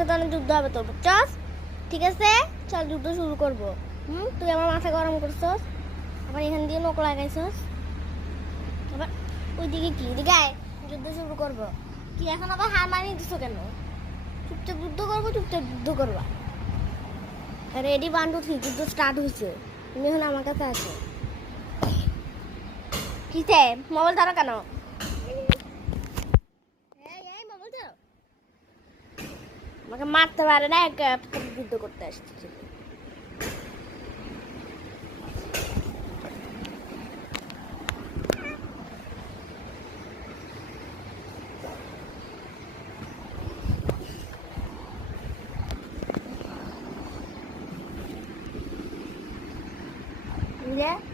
সাথে অনেক যুদ্ধ হবে তোর বুঝছস? ঠিক আছে? চল যুদ্ধ শুরু করব। হুম? তুই আমার মাথা গরম করছস? আবার এখান দিয়ে নোক লাগাইছস? আবার ওইদিকে কি? দিকে যুদ্ধ শুরু করব। কি, এখন আবার হার মানিয়ে দিছো কেন? চুপচাপ যুদ্ধ করব, চুপচাপ যুদ্ধ করবা। রেডি ওয়ান টু থ্রি যুদ্ধ স্টার্ট হয়েছে তুমি এখন আমার কাছে আছো কিসে? মোবাইল ধরো কেন? আমাকে মারতে পারে না এক যুদ্ধ করতে আসছে Yeah.